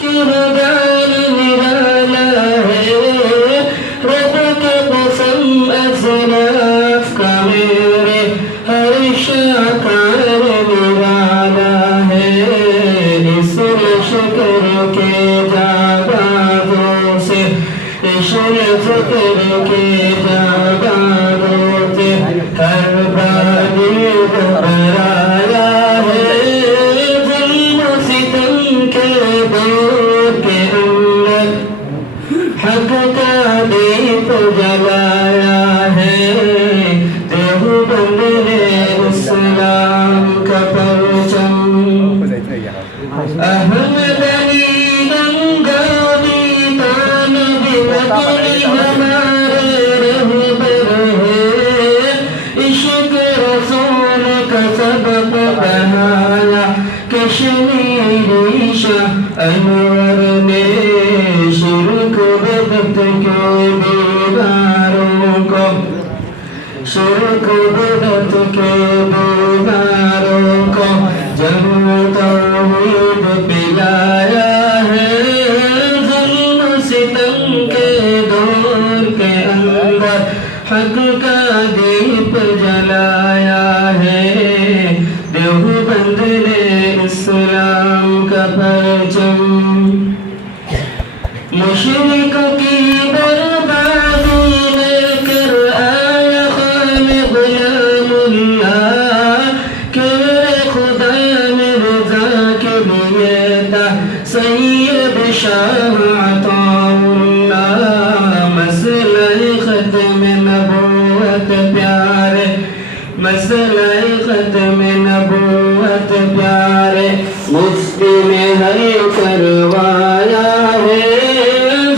کردار نرالا ہے رب کے قسم اسلاف کا میرے ہر شاکار نرالا ہے اس شکر کے جاگادوں سے شکر کے جاگادوں سے ہر بانی گھبرایا ہے ظلم و ستم کے دور کے اندر حق کا دیپ جلایا ہے دیوبند نے اسلام کا پرچم احمد علی گنگاوی تانبی مکڑی ہمارے رہبر ہے عشق رسول کا سبق بنایا کشمیری شاہ انور نے شرک بدت کے بیماروں کو شرک بدت کے بیماروں کو جب توحید پلایا ہے ظلم و ستم کے دور کے اندر حق کا دیپ جلایا ہے دیوبند نے اسلام کا پرچم مشرق کی بربادی لے کر آیا خان غلام اللہ کہ خدا مرزا کے لیے تھا سید شاہ عطا اللہ مسئلہ ختم نبوت پیارے مسئلہ ختم نبوت پیارے مفتی نے حل کروایا ہے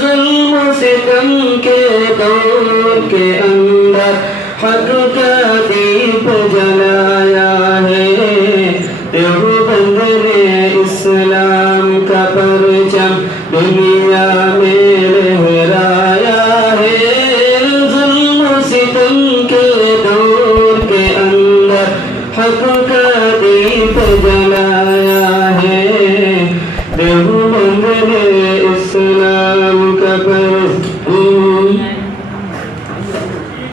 ظلم و ستم کے دور کے اندر حق کا دیپ جلا